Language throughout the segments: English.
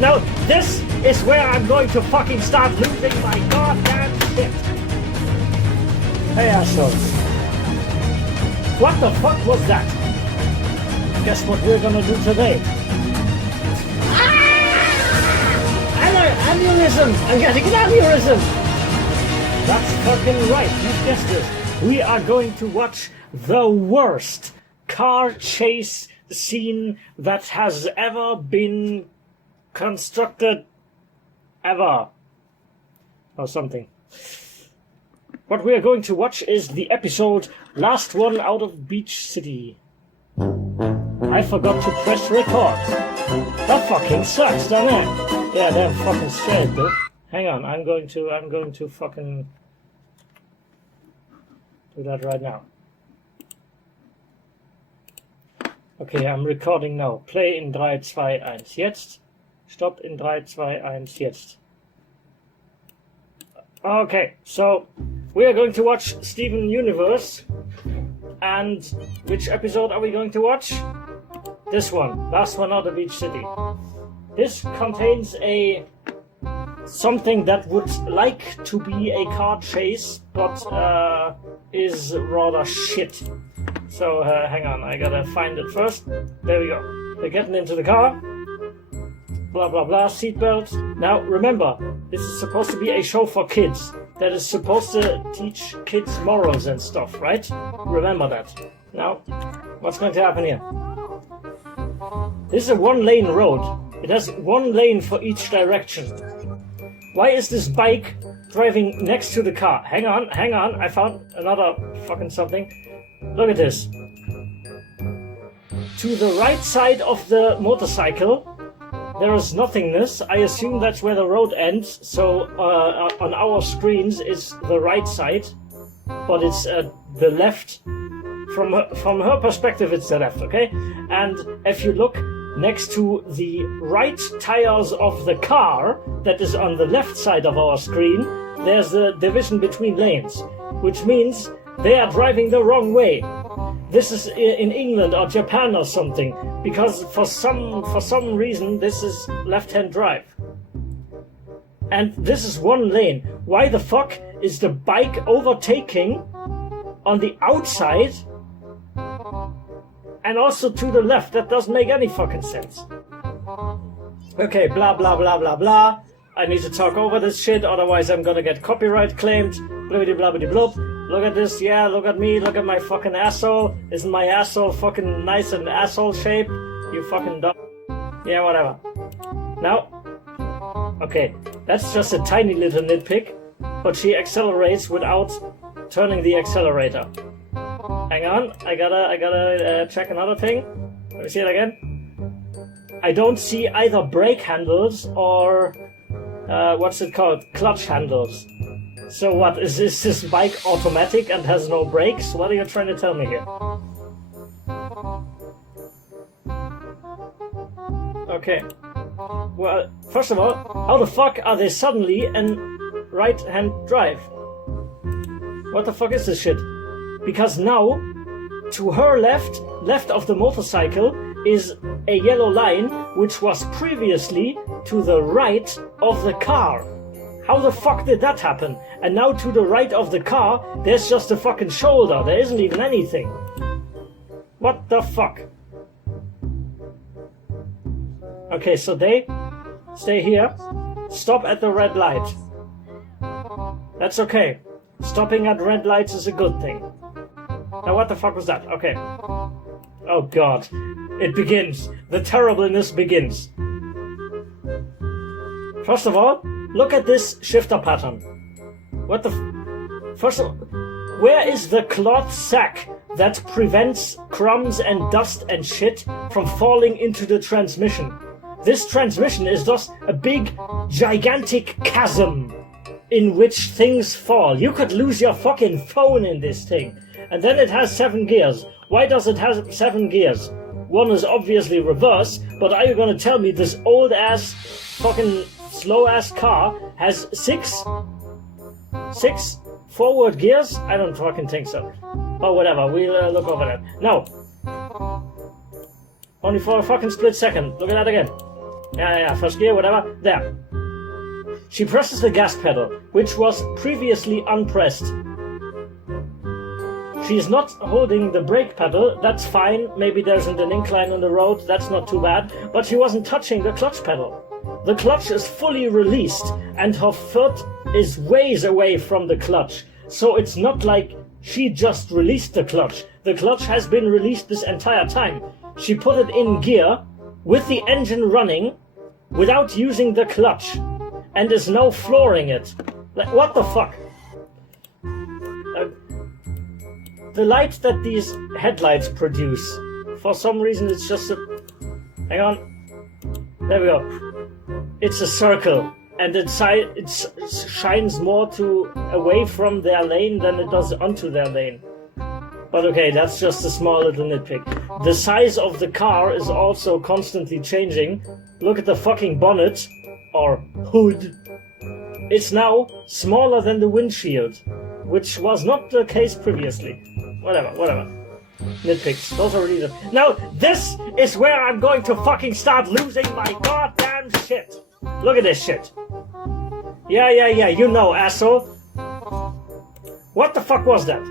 Now, this is where I'm going to fucking start losing my goddamn shit. Hey, assholes. What the fuck was that? Guess what we're gonna do today? Aneurysm! I'm getting an aneurysm! That's fucking right, you guessed it. We are going to watch the worst car chase scene that has ever been constructed ever. Or something. What we are going to watch is the episode Last One Out of Beach City. I forgot to press record. That fucking sucks, doesn't it? Yeah, they're fucking straight, dude. Hang on, I'm going to fucking do that right now. Okay, I'm recording now. Play in 3, 2, 1, jetzt. Stop in 3, 2, 1, jetzt. Okay, so we are going to watch Steven Universe. And which episode are we going to watch? This one, Last One Out of Beach City. This contains something that would like to be a car chase, but is rather shit. So hang on, I gotta find it first. There we go. They're getting into the car. Blah blah blah, seatbelt. Now remember, this is supposed to be a show for kids. That is supposed to teach kids morals and stuff, right? Remember that. Now, what's going to happen here? This is a one-lane road. It has one lane for each direction. Why is this bike driving next to the car? Hang on, I found another fucking something. Look at this. To the right side of the motorcycle, there is nothingness. I assume that's where the road ends. So on our screens it's the right side, but it's the left. From her perspective, it's the left. Okay, and if you look next to the right tires of the car that is on the left side of our screen, there's the division between lanes, which means they are driving the wrong way. This is in England or Japan or something, because for some reason this is left-hand drive. And this is one lane. Why the fuck is the bike overtaking on the outside and also to the left? That doesn't make any fucking sense. Okay, blah blah blah blah blah. I need to talk over this shit, otherwise I'm gonna get copyright claimed. Blibbity blabbity blub. Look at this, yeah, look at me, look at my fucking asshole. Isn't my asshole fucking nice and asshole shape? You fucking dumb. Yeah, whatever. Now, okay, that's just a tiny little nitpick, but she accelerates without turning the accelerator. Hang on, I gotta check another thing. Let me see it again. I don't see either brake handles or, what's it called? Clutch handles. So what, is this bike automatic and has no brakes? What are you trying to tell me here? Okay. Well, first of all, how the fuck are they suddenly in right-hand drive? What the fuck is this shit? Because now, to her left of the motorcycle, is a yellow line which was previously to the right of the car. How the fuck did that happen? And now to the right of the car, there's just a fucking shoulder. There isn't even anything. What the fuck? Okay, so they stay here. Stop at the red light. That's okay. Stopping at red lights is a good thing. Now what the fuck was that? Okay. Oh god. It begins. The terribleness begins. First of all, look at this shifter pattern. What the first of all, where is the cloth sack that prevents crumbs and dust and shit from falling into the transmission? This transmission is just a big, gigantic chasm in which things fall. You could lose your fucking phone in this thing. And then it has 7 gears. Why does it have 7 gears? One is obviously reverse, but are you gonna tell me this old ass fucking slow ass car has 6 forward gears? I don't fucking think so. But whatever, we'll look over that. Now, only for a fucking split second. Look at that again. Yeah, first gear, whatever. There. She presses the gas pedal, which was previously unpressed. She's not holding the brake pedal, that's fine. Maybe there's an incline on the road, that's not too bad. But she wasn't touching the clutch pedal. The clutch is fully released, and her foot is ways away from the clutch. So it's not like she just released the clutch. The clutch has been released this entire time. She put it in gear with the engine running without using the clutch and is now flooring it. Like, what the fuck? The light that these headlights produce, for some reason it's just a... Hang on. There we go. It's a circle, and it shines more away from their lane than it does onto their lane. But okay, that's just a small little nitpick. The size of the car is also constantly changing. Look at the fucking bonnet, or hood. It's now smaller than the windshield, which was not the case previously. Whatever. Nitpicks. Those are really... Now, this is where I'm going to fucking start losing my goddamn shit. Look at this shit. Yeah, you know, asshole. What the fuck was that?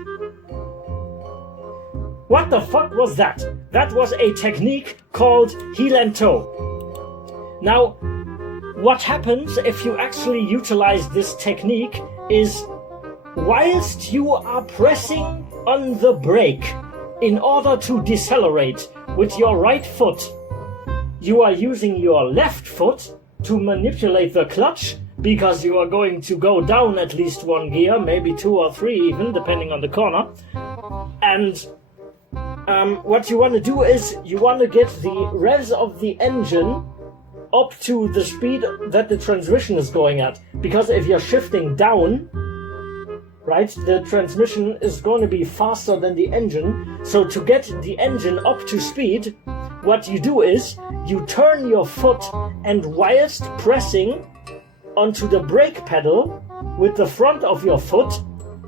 What the fuck was that? That was a technique called heel and toe. Now, what happens if you actually utilize this technique is, whilst you are pressing on the brake in order to decelerate with your right foot, you are using your left foot to manipulate the clutch, because you are going to go down at least one gear, maybe 2 or 3 even, depending on the corner. And what you want to do is you want to get the revs of the engine up to the speed that the transmission is going at. Because if you're shifting down, right, the transmission is going to be faster than the engine. So to get the engine up to speed, what you do is you turn your foot, and whilst pressing onto the brake pedal with the front of your foot,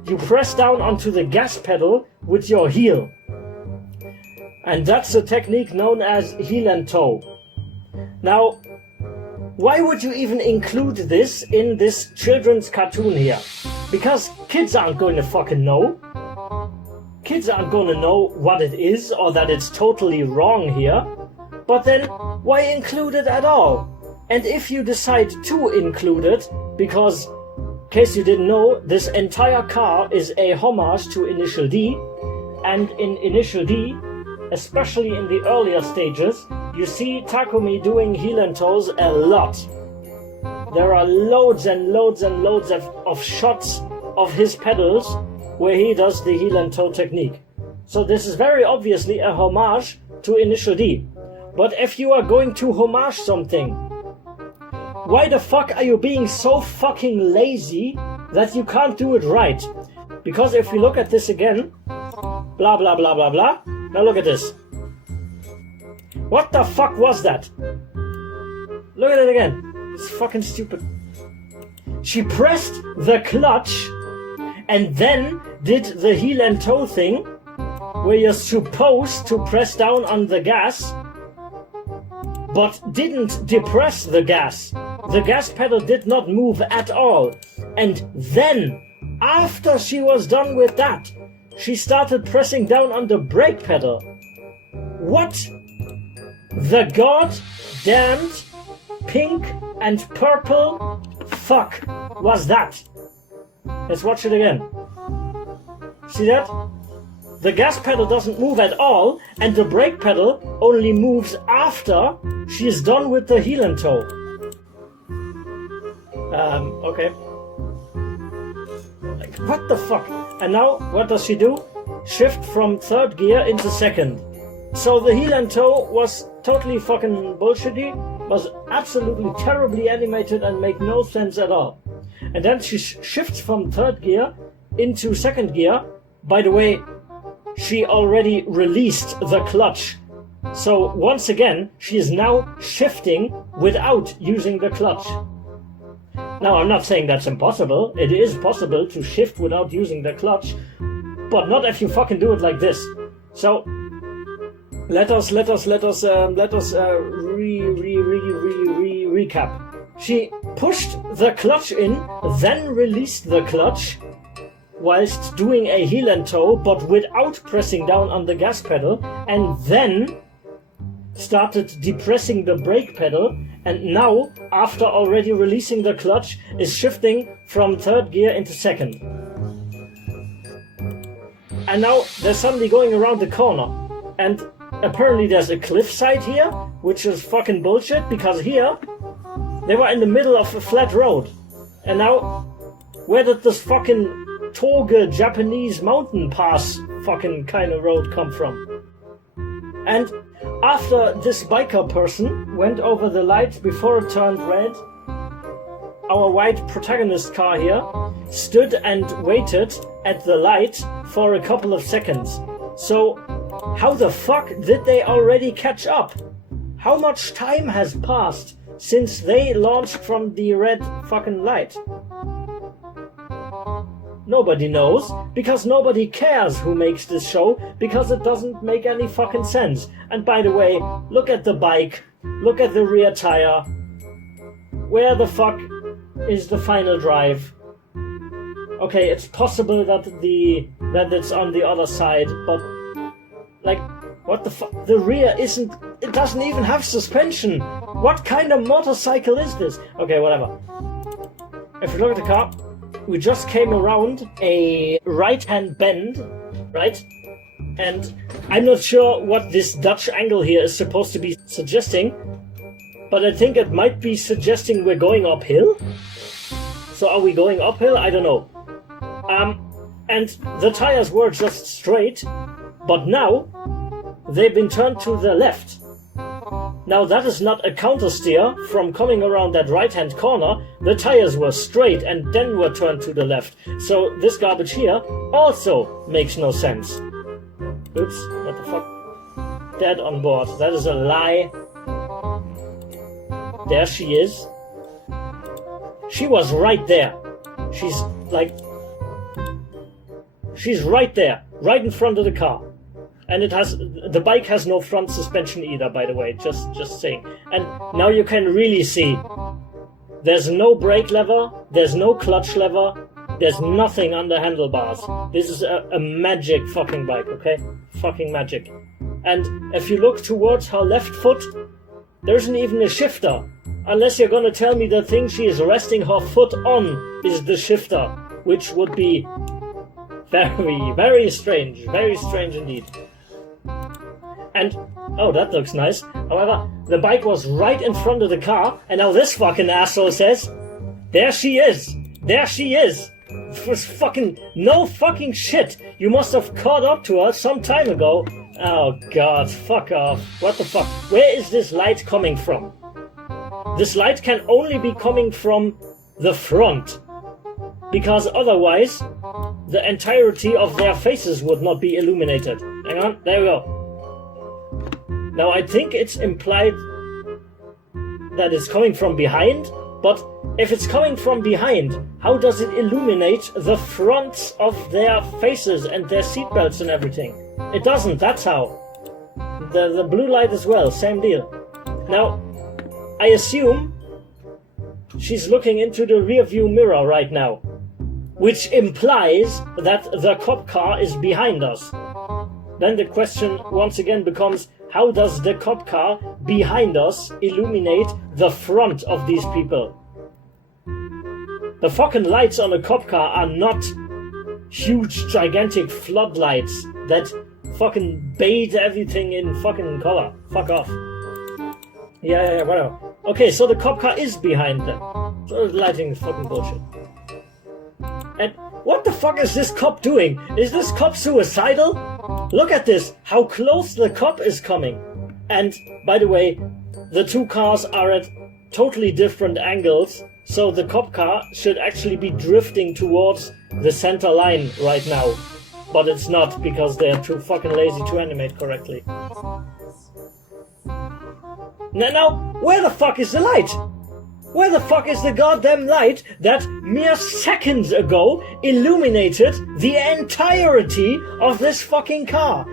you press down onto the gas pedal with your heel. And that's a technique known as heel and toe. Now, why would you even include this in this children's cartoon here? Because kids aren't going to fucking know. Kids aren't going to know what it is or that it's totally wrong here. But then, why include it at all? And if you decide to include it, because, in case you didn't know, this entire car is a homage to Initial D, and in Initial D, especially in the earlier stages, you see Takumi doing heel and toes a lot. There are loads and loads and loads of shots of his pedals where he does the heel and toe technique. So this is very obviously a homage to Initial D. But if you are going to homage something, why the fuck are you being so fucking lazy that you can't do it right? Because if we look at this again, blah blah blah blah blah, now look at this. What the fuck was that? Look at it again. It's fucking stupid. She pressed the clutch and then did the heel and toe thing where you're supposed to press down on the gas, but didn't depress the gas. The gas pedal did not move at all. And then, after she was done with that, she started pressing down on the brake pedal. What the goddamned pink and purple fuck was that? Let's watch it again. See that? The gas pedal doesn't move at all, and the brake pedal only moves after she is done with the heel and toe. Okay. Like, what the fuck? And now, what does she do? Shift from third gear into second. So the heel and toe was totally fucking bullshitty, was absolutely terribly animated and made no sense at all. And then she shifts from third gear into second gear. By the way, she already released the clutch. So once again, she is now shifting without using the clutch. Now, I'm not saying that's impossible. It is possible to shift without using the clutch, but not if you fucking do it like this. So let us recap. She pushed the clutch in, then released the clutch, whilst doing a heel and toe, but without pressing down on the gas pedal, and then started depressing the brake pedal, and now, after already releasing the clutch, is shifting from third gear into second. And now they're suddenly going around the corner, and apparently there's a cliffside here, which is fucking bullshit, because here they were in the middle of a flat road. And now, where did this fucking Toge Japanese mountain pass fucking kind of road come from? And after this biker person went over the light before it turned red, our white protagonist car here stood and waited at the light for a couple of seconds. So, how the fuck did they already catch up? How much time has passed since they launched from the red fucking light? Nobody knows, because nobody cares who makes this show, because it doesn't make any fucking sense. And by the way, look at the bike, look at the rear tire. Where the fuck is the final drive? Okay, it's possible that it's on the other side, but like, what the fuck? The rear it doesn't even have suspension. What kind of motorcycle is this? Okay, whatever. If you look at the car, we just came around a right-hand bend, right? And I'm not sure what this Dutch angle here is supposed to be suggesting, but I think it might be suggesting we're going uphill. So are we going uphill? I don't know. And the tires were just straight, but now they've been turned to the left. Now that is not a countersteer from coming around that right-hand corner. The tires were straight and then were turned to the left. So this garbage here also makes no sense. Oops, what the fuck? Dead on board. That is a lie. There she is. She was right there. She's right there, right in front of the car. And the bike has no front suspension either, by the way, just saying. And now you can really see, there's no brake lever, there's no clutch lever, there's nothing on the handlebars. This is a magic fucking bike, okay? Fucking magic. And if you look towards her left foot, there isn't even a shifter. Unless you're gonna tell me the thing she is resting her foot on is the shifter, which would be very, very strange indeed. And, oh, that looks nice. However, the bike was right in front of the car, and now this fucking asshole says, there she is! There she is! It was fucking, no fucking shit! You must have caught up to her some time ago. Oh god, fuck off. What the fuck? Where is this light coming from? This light can only be coming from the front. Because otherwise, the entirety of their faces would not be illuminated. Hang on, there we go. Now I think it's implied that it's coming from behind, but if it's coming from behind, how does it illuminate the fronts of their faces and their seatbelts and everything? It doesn't, that's how. The blue light as well, same deal. Now, I assume she's looking into the rear view mirror right now, which implies that the cop car is behind us. Then the question once again becomes, how does the cop car behind us illuminate the front of these people? The fucking lights on a cop car are not huge, gigantic floodlights that fucking bathe everything in fucking color. Fuck off. Yeah, whatever. Okay, so the cop car is behind them. So the lighting is fucking bullshit. And what the fuck is this cop doing? Is this cop suicidal? Look at this, how close the cop is coming. And, by the way, the two cars are at totally different angles, so the cop car should actually be drifting towards the center line right now. But it's not, because they're too fucking lazy to animate correctly. Now, where the fuck is the light? Where the fuck is the goddamn light that mere seconds ago illuminated the entirety of this fucking car?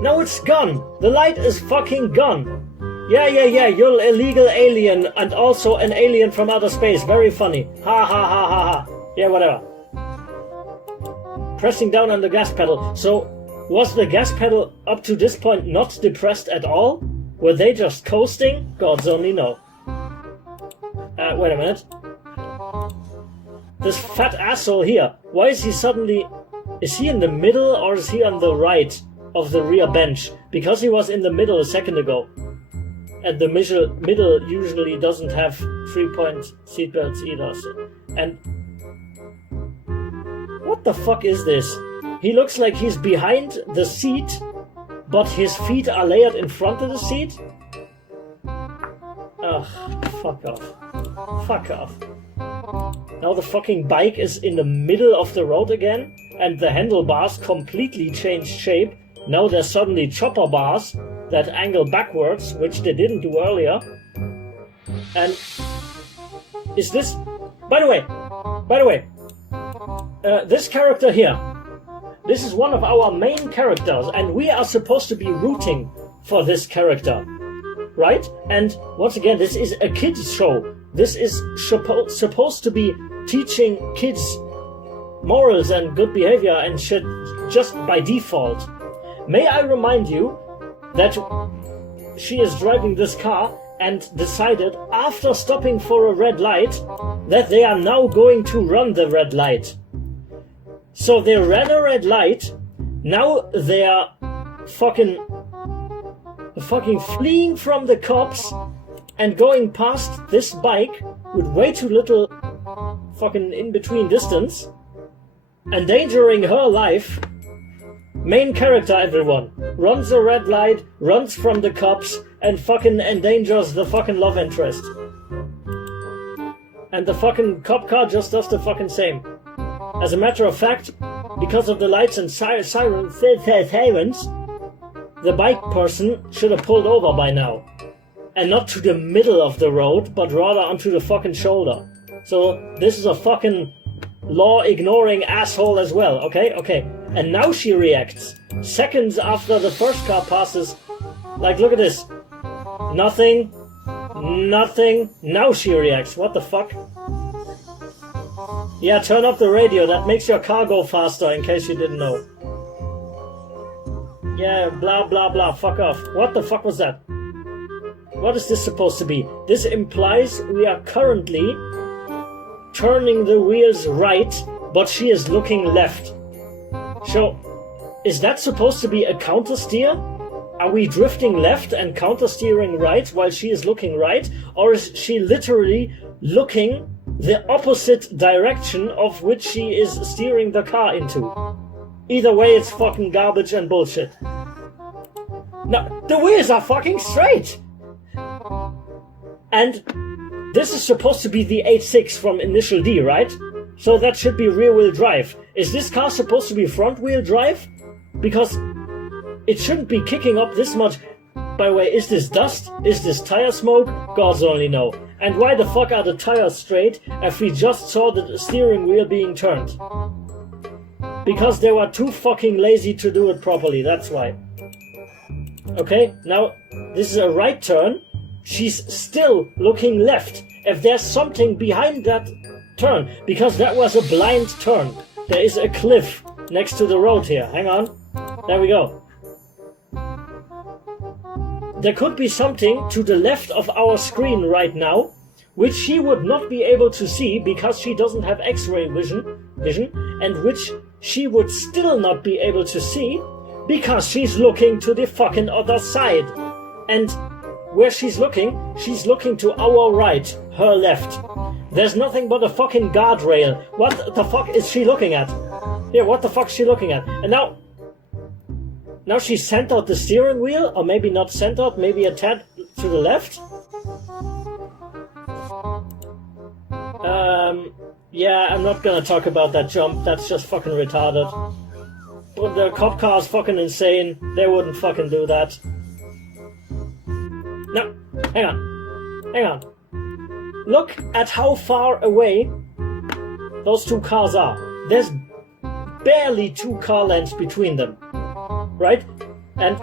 Now it's gone. The light is fucking gone. Yeah, you're illegal alien and also an alien from outer space. Very funny. Ha ha ha ha ha. Yeah, whatever. Pressing down on the gas pedal. So, was the gas pedal up to this point not depressed at all? Were they just coasting? Gods only know. Wait a minute. This fat asshole here, why is he suddenly... Is he in the middle or is he on the right of the rear bench? Because he was in the middle a second ago. And the middle usually doesn't have 3-point seatbelts either. So. And... What the fuck is this? He looks like he's behind the seat, but his feet are layered in front of the seat? Ugh, fuck off. Fuck off. Now the fucking bike is in the middle of the road again, and the handlebars completely changed shape. Now they're suddenly chopper bars that angle backwards, which they didn't do earlier. And is this... By the way, this character here, this is one of our main characters, and we are supposed to be rooting for this character, right? And once again, this is a kids show. This is supposed to be teaching kids morals and good behavior and shit just by default. May I remind you that she is driving this car and decided, after stopping for a red light, that they are now going to run the red light. So they ran a red light, now they are fucking fleeing from the cops and going past this bike with way too little fucking in-between distance, endangering her life. Main character, everyone. Runs a red light, runs from the cops, and fucking endangers the fucking love interest. And the fucking cop car just does the fucking same. As a matter of fact, because of the lights and sirens, the bike person should have pulled over by now. And not to the middle of the road, but rather onto the fucking shoulder. So this is a fucking law-ignoring asshole as well, okay? And now she reacts. Seconds after the first car passes. Like, look at this. Nothing. Now she reacts. What the fuck? Yeah, turn up the radio. That makes your car go faster, in case you didn't know. Yeah, blah, blah, blah. Fuck off. What the fuck was that? What is this supposed to be? This implies we are currently turning the wheels right, but she is looking left. So, is that supposed to be a counter steer? Are we drifting left and counter steering right while she is looking right? Or is she literally looking the opposite direction of which she is steering the car into? Either way, it's fucking garbage and bullshit. No, the wheels are fucking straight! And this is supposed to be the 8.6 from Initial D, right? So that should be rear-wheel drive. Is this car supposed to be front-wheel drive? Because it shouldn't be kicking up this much. By the way, is this dust? Is this tire smoke? Gods only know. And why the fuck are the tires straight if we just saw the steering wheel being turned? Because they were too fucking lazy to do it properly, that's why. Okay, now this is a right turn. She's still looking left. If there's something behind that turn, because that was a blind turn. There is a cliff next to the road here. Hang on. There we go. There could be something to the left of our screen right now, which she would not be able to see because she doesn't have X-ray vision, and which she would still not be able to see because she's looking to the fucking other side. And where she's looking to our right, her left. There's nothing but a fucking guardrail. What the fuck is she looking at? Yeah, what the fuck is she looking at? And now she centered the steering wheel, or maybe not centered, maybe a tad to the left. Yeah, I'm not gonna talk about that jump. That's just fucking retarded. But the cop car is fucking insane. They wouldn't fucking do that. No, hang on. Look at how far away those two cars are. There's barely 2 car lengths between them, right? And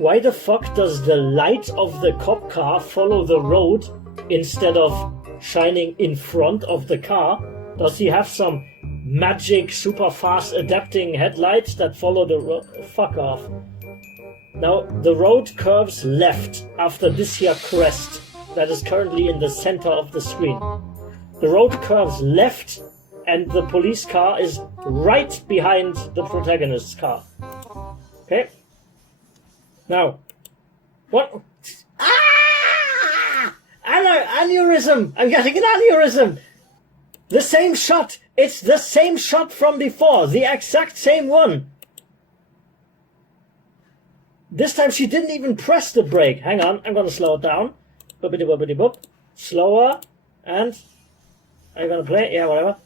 why the fuck does the light of the cop car follow the road instead of shining in front of the car? Does he have some magic super fast adapting headlights that follow the road? Fuck off. Now the road curves left after this here crest that is currently in the center of the screen. The road curves left and the police car is right behind the protagonist's car. Okay? Now, what? Ah! Aneurysm! I'm getting an aneurysm! The same shot! It's the same shot from before! The exact same one! This time she didn't even press the brake. Hang on, I'm gonna slow it down. Boopity boopity boop. Slower. And... are you gonna play? Yeah, whatever.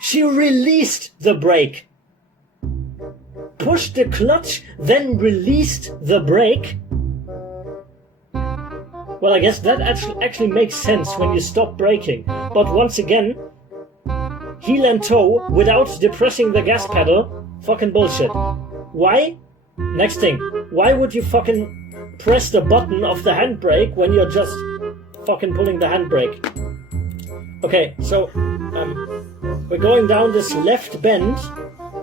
She released the brake. Pushed the clutch, then released the brake. Well, I guess that actually makes sense when you stop braking. But once again, heel and toe without depressing the gas pedal, fucking bullshit. Why? Next thing, why would you fucking press the button of the handbrake when you're just fucking pulling the handbrake? Okay, so we're going down this left bend.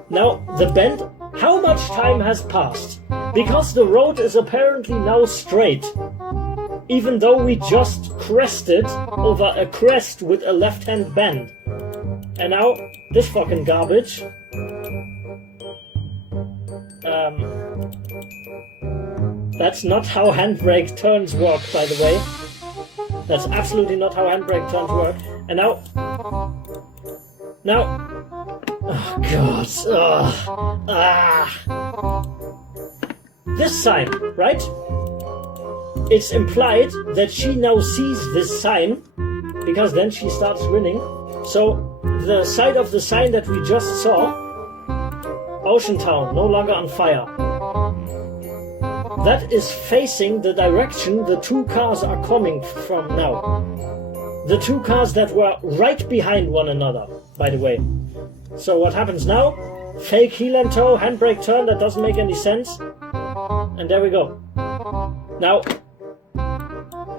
Now, the bend, how much time has passed? Because the road is apparently now straight. Even though we just crested over a crest with a left-hand bend. And now, this fucking garbage. That's not how handbrake turns work, by the way. That's absolutely not how handbrake turns work. And now... oh god. This sign, right? It's implied that she now sees this sign, because then she starts grinning. So, the side of the sign that we just saw, Ocean Town, no longer on fire. That is facing the direction the two cars are coming from now. The two cars that were right behind one another, by the way. So what happens now? Fake heel and toe, handbrake turn, that doesn't make any sense. And there we go. Now,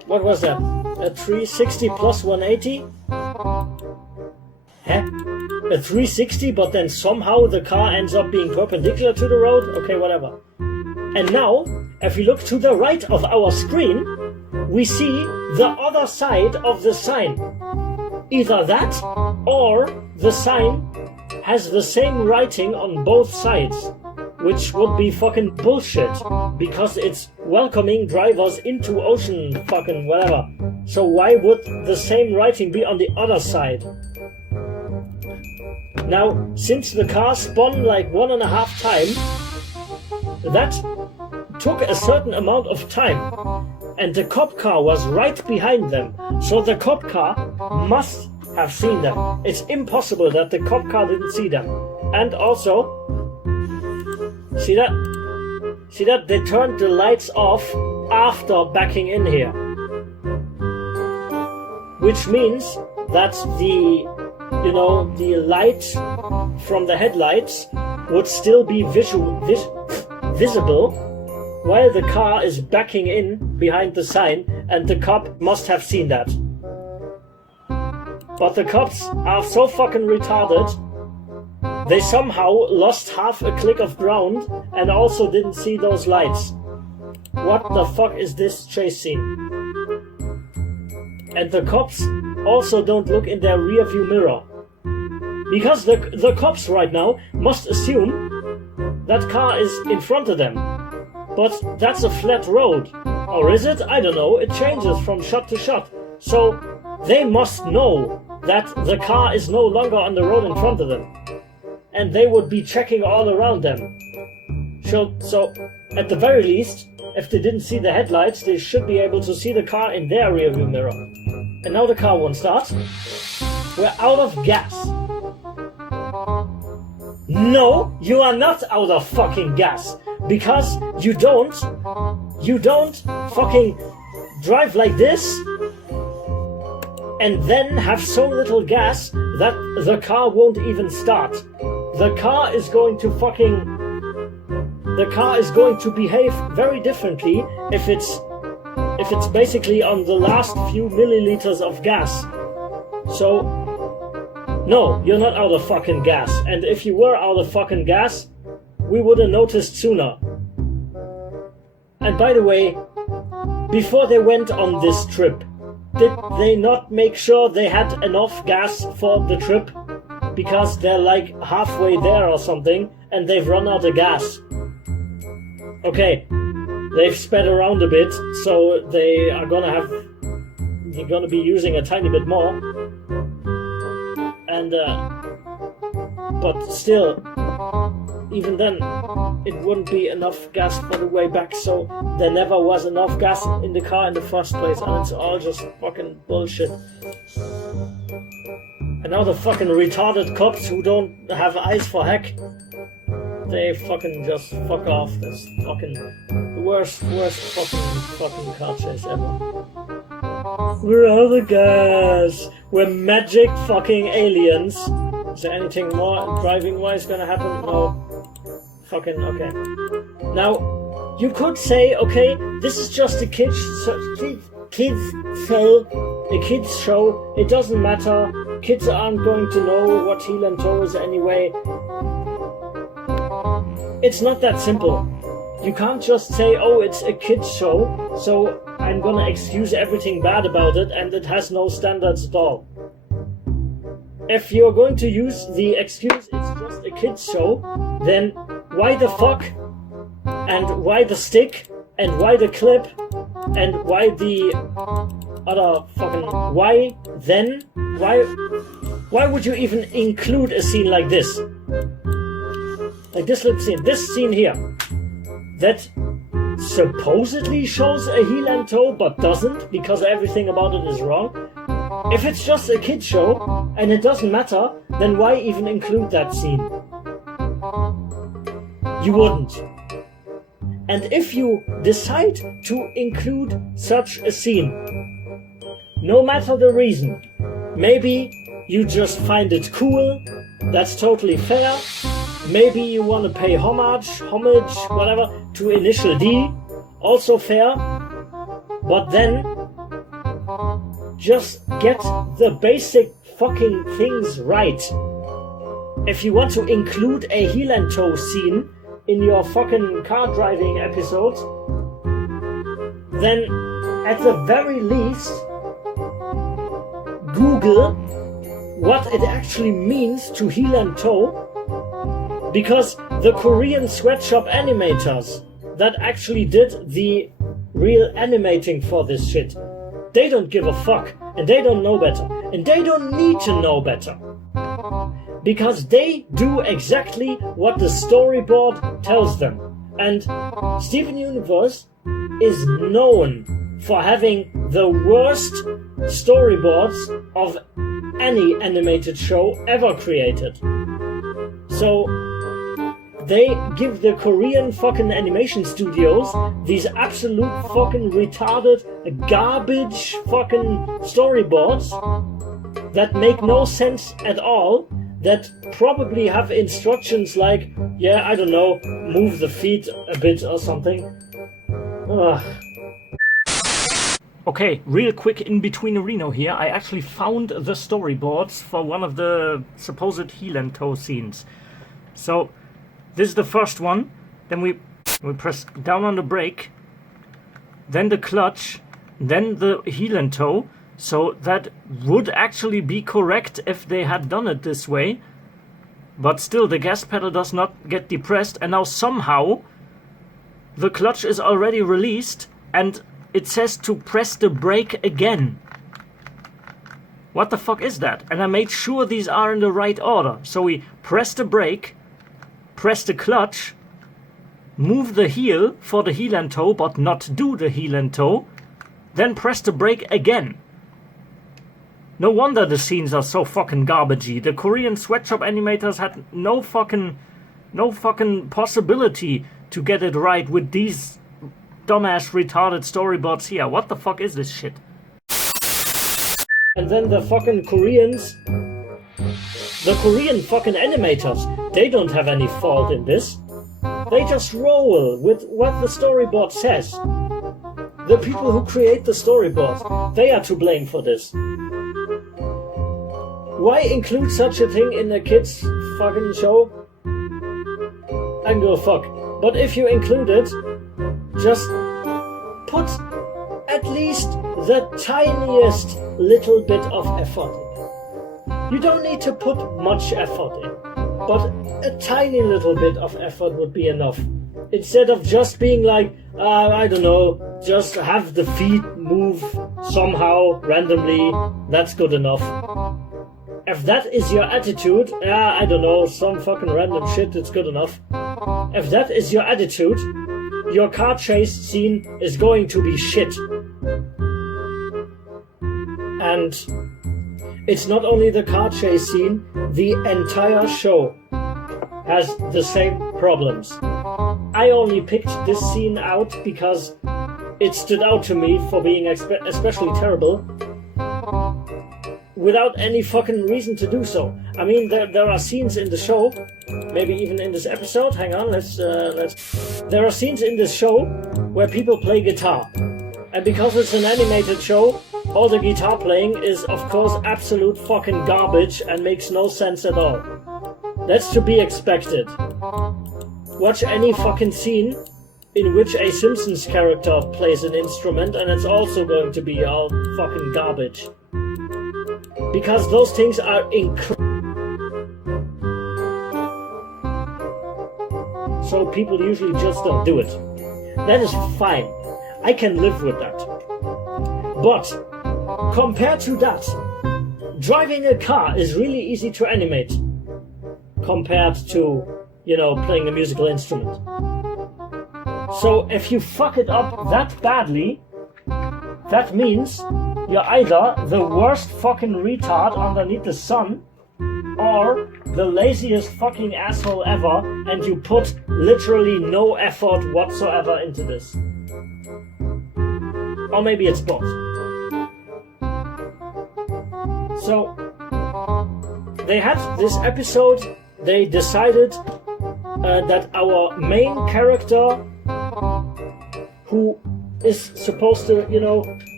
what was that? A 360 plus 180? Huh? A 360, but then somehow the car ends up being perpendicular to the road? Okay, whatever. And now, if we look to the right of our screen, we see the other side of the sign. Either that, or the sign has the same writing on both sides. Which would be fucking bullshit, because it's welcoming drivers into ocean fucking whatever. So why would the same writing be on the other side? Now, since the car spun like 1.5 times, that took a certain amount of time, and the cop car was right behind them, so the cop car must have seen them. It's impossible that the cop car didn't see them. And also, see that? See that? They turned the lights off after backing in here. Which means that the light from the headlights would still be visible while the car is backing in behind the sign, and the cop must have seen that. But the cops are so fucking retarded, they somehow lost half a click of ground and also didn't see those lights. What the fuck is this chase scene? And the cops also don't look in their rear view mirror. Because the cops right now must assume that car is in front of them. But that's a flat road. Or is it? I don't know. It changes from shot to shot. So they must know that the car is no longer on the road in front of them. And they would be checking all around them. So at the very least, if they didn't see the headlights, they should be able to see the car in their rearview mirror. And now the car won't start. We're out of gas. No, you are not out of fucking gas. Because you don't fucking drive like this and then have so little gas that the car won't even start. The car is going to fucking the car is going to behave very differently if it's basically on the last few milliliters of gas. So, no, you're not out of fucking gas. And if you were out of fucking gas, we would have noticed sooner. And by the way, before they went on this trip, did they not make sure they had enough gas for the trip? Because they're like halfway there or something, and they've run out of gas. Okay, they've sped around a bit, so they're gonna be using a tiny bit more. And, but still, even then, it wouldn't be enough gas for the way back, so there never was enough gas in the car in the first place, and it's all just fucking bullshit. And now the fucking retarded cops who don't have eyes for heck, they fucking just fuck off. That's fucking the worst fucking car chase ever. We're out of gas. We're magic fucking aliens. Is there anything more driving-wise gonna happen? No. Fucking okay. Now, you could say, okay, this is just a kids show. It doesn't matter. Kids aren't going to know what heel and toe is anyway. It's not that simple. You can't just say, oh, it's a kids show, so I'm gonna excuse everything bad about it, and it has no standards at all. If you're going to use the excuse it's just a kids show, then why the fuck? And why the stick? And why the clip? And why the other fucking... Why then? Why would you even include a scene like this? Like this little scene. This scene here. That supposedly shows a heel and toe, but doesn't, because everything about it is wrong. If it's just a kid show, and it doesn't matter, then why even include that scene? You wouldn't. And if you decide to include such a scene, no matter the reason, maybe you just find it cool, that's totally fair. Maybe you want to pay homage, whatever, to Initial D, also fair. But then, just get the basic fucking things right. If you want to include a heel and toe scene in your fucking car driving episode, then at the very least, Google what it actually means to heel and toe. Because the Korean sweatshop animators that actually did the real animating for this shit, they don't give a fuck, and they don't know better, and they don't need to know better. Because they do exactly what the storyboard tells them. And Steven Universe is known for having the worst storyboards of any animated show ever created. So they give the Korean fucking animation studios these absolute fucking retarded garbage fucking storyboards that make no sense at all, that probably have instructions like, yeah, I don't know, move the feet a bit or something. Ugh. Okay, real quick in between Reno here, I actually found the storyboards for one of the supposed heel and toe scenes. So, this is the first one, then we press down on the brake, then the clutch, then the heel and toe. So that would actually be correct if they had done it this way. But still, the gas pedal does not get depressed, and now somehow the clutch is already released and it says to press the brake again. What the fuck is that? And I made sure these are in the right order. So we press the brake, press the clutch, move the heel for the heel and toe, but not do the heel and toe, then press the brake again. No wonder the scenes are so fucking garbagey. The Korean sweatshop animators had no fucking possibility to get it right with these dumbass retarded storyboards here. What the fuck is this shit? And then the fucking Koreans, the Korean fucking animators, they don't have any fault in this. They just roll with what the storyboard says. The people who create the storyboard, they are to blame for this. Why include such a thing in a kid's fucking show? I can go fuck. But if you include it, just put at least the tiniest little bit of effort in. You don't need to put much effort in, but a tiny little bit of effort would be enough. Instead of just being like, I don't know, just have the feet move somehow, randomly, that's good enough. If that is your attitude, I don't know, some fucking random shit, it's good enough. If that is your attitude, your car chase scene is going to be shit. And it's not only the car chase scene, the entire show has the same problems. I only picked this scene out because it stood out to me for being especially terrible, without any fucking reason to do so. I mean, there are scenes in the show, maybe even in this episode. Hang on, let's. There are scenes in this show where people play guitar, and because it's an animated show, all the guitar playing is, of course, absolute fucking garbage and makes no sense at all. That's to be expected. Watch any fucking scene in which a Simpsons character plays an instrument, and it's also going to be all fucking garbage. Because those things are so people usually just don't do it. That is fine. I can live with that. But compared to that, driving a car is really easy to animate compared to, playing a musical instrument. So if you fuck it up that badly, that means you're either the worst fucking retard underneath the sun, or the laziest fucking asshole ever, and you put literally no effort whatsoever into this. Or maybe it's both. So, they had this episode, they decided that our main character, who is supposed to,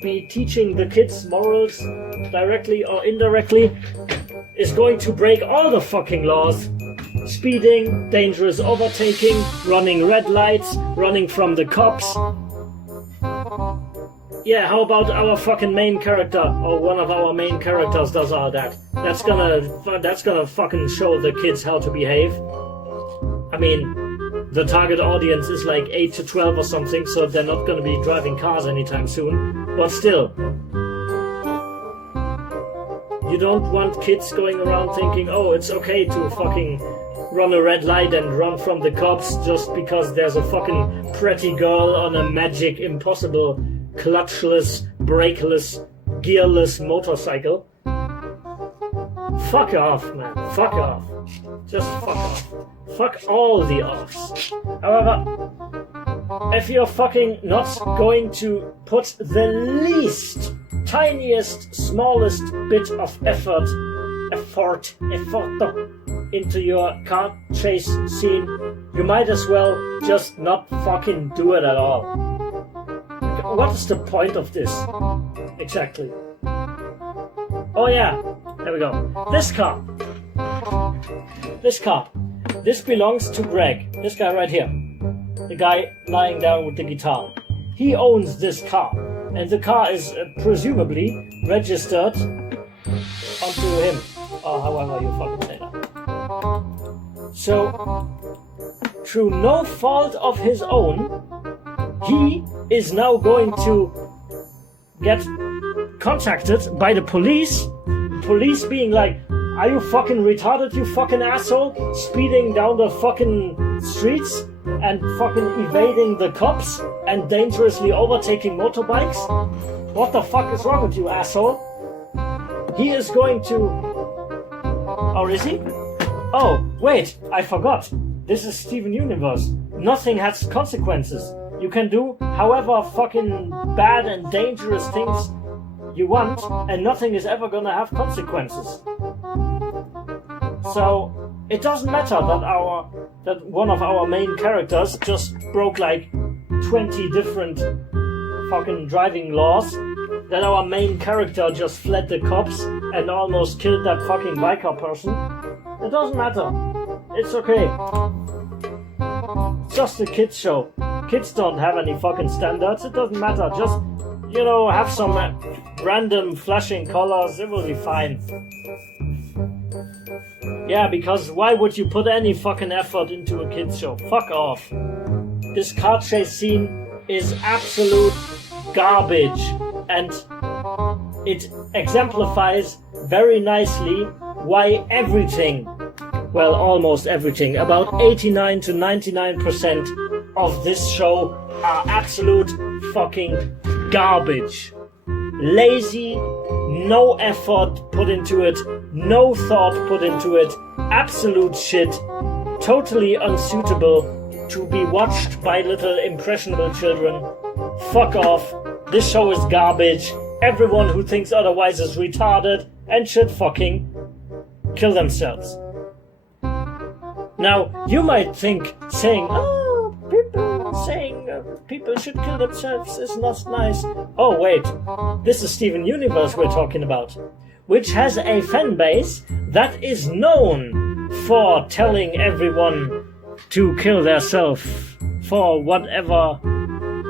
be teaching the kids morals directly or indirectly, is going to break all the fucking laws. Speeding, dangerous overtaking, running red lights, running from the cops. Yeah, how about our fucking main character, or one of our main characters does all that? That's gonna fucking show the kids how to behave. I mean, the target audience is like 8 to 12 or something, so they're not gonna be driving cars anytime soon. But still, you don't want kids going around thinking, oh, it's okay to fucking run a red light and run from the cops just because there's a fucking pretty girl on a magic, impossible, clutchless, brakeless, gearless motorcycle. Fuck off, man. Fuck off. Just fuck off. Fuck all the offs. However, if you're fucking not going to put the least, tiniest, smallest bit of effort into your car chase scene, you might as well just not fucking do it at all. What is the point of this? Exactly. Oh yeah, there we go. This car. This belongs to Greg. This guy right here. The guy lying down with the guitar. He owns this car. And the car is presumably registered onto him. Or however you fucking say that. So, through no fault of his own, he is now going to get contacted by the police. The police being like, are you fucking retarded, you fucking asshole? Speeding down the fucking streets and fucking evading the cops and dangerously overtaking motorbikes? What the fuck is wrong with you, asshole? He is going to... Or is he? Oh, wait, I forgot. This is Steven Universe. Nothing has consequences. You can do however fucking bad and dangerous things you want, and nothing is ever gonna have consequences. So, it doesn't matter that one of our main characters just broke like 20 different fucking driving laws, that our main character just fled the cops and almost killed that fucking biker person. It doesn't matter. It's okay. It's just a kids show. Kids don't have any fucking standards. It doesn't matter. Just, you know, have some random flashing colors. It will be fine. Yeah, because why would you put any fucking effort into a kids show? Fuck off. This car chase scene is absolute garbage, and it exemplifies very nicely why everything, well, almost everything, about 89 to 99% of this show are absolute fucking garbage. Lazy, no effort put into it, no thought put into it, absolute shit, totally unsuitable to be watched by little impressionable children. Fuck off. This show is garbage. Everyone who thinks otherwise is retarded and should fucking kill themselves. Now, you might think saying, oh, people should kill themselves is not nice. Oh, wait. This is Steven Universe we're talking about, which has a fan base that is known for telling everyone to kill themselves for whatever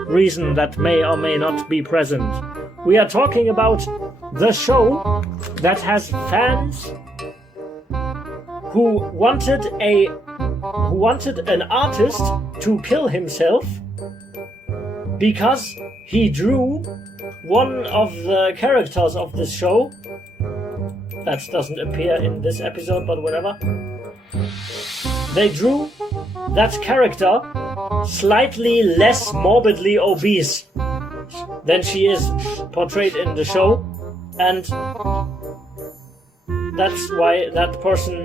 reason that may or may not be present. We are talking about the show that has fans who wanted an artist to kill himself because he drew one of the characters of this show. That doesn't appear in this episode, but whatever. They drew that character slightly less morbidly obese than she is portrayed in the show, and that's why that person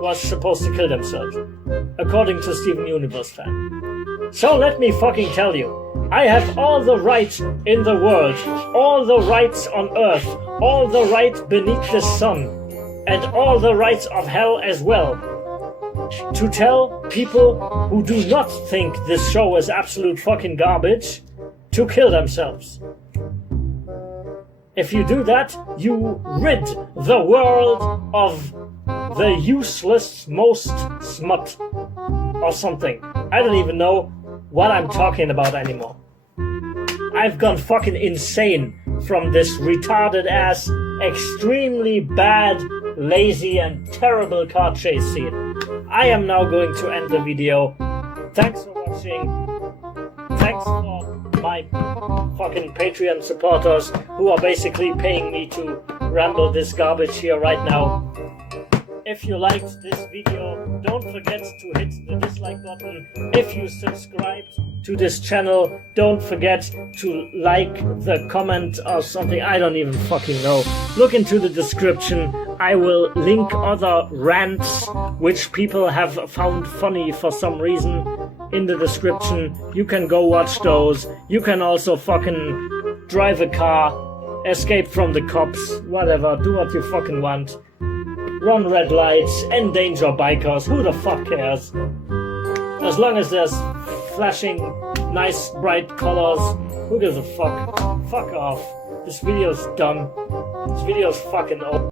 was supposed to kill themselves, according to Steven Universe fan. So let me fucking tell you, I have all the right in the world, all the rights on earth, all the right beneath the sun, and all the rights of hell as well, to tell people who do not think this show is absolute fucking garbage to kill themselves. If you do that, you rid the world of the useless most smut or something. I don't even know what I'm talking about anymore. I've gone fucking insane from this retarded ass, extremely bad, lazy and terrible car chase scene. I am now going to end the video. Thanks for watching. Thanks for my fucking Patreon supporters who are basically paying me to ramble this garbage here right now. If you liked this video, don't forget to hit the dislike button. If you subscribed to this channel, don't forget to like the comment or something. I don't even fucking know. Look into the description. I will link other rants which people have found funny for some reason in the description. You can go watch those. You can also fucking drive a car, escape from the cops, whatever. Do what you fucking want. Run red lights, endanger bikers, who the fuck cares? As long as there's flashing, nice, bright colors, who gives a fuck? Fuck off. This video's done. This video's fucking over.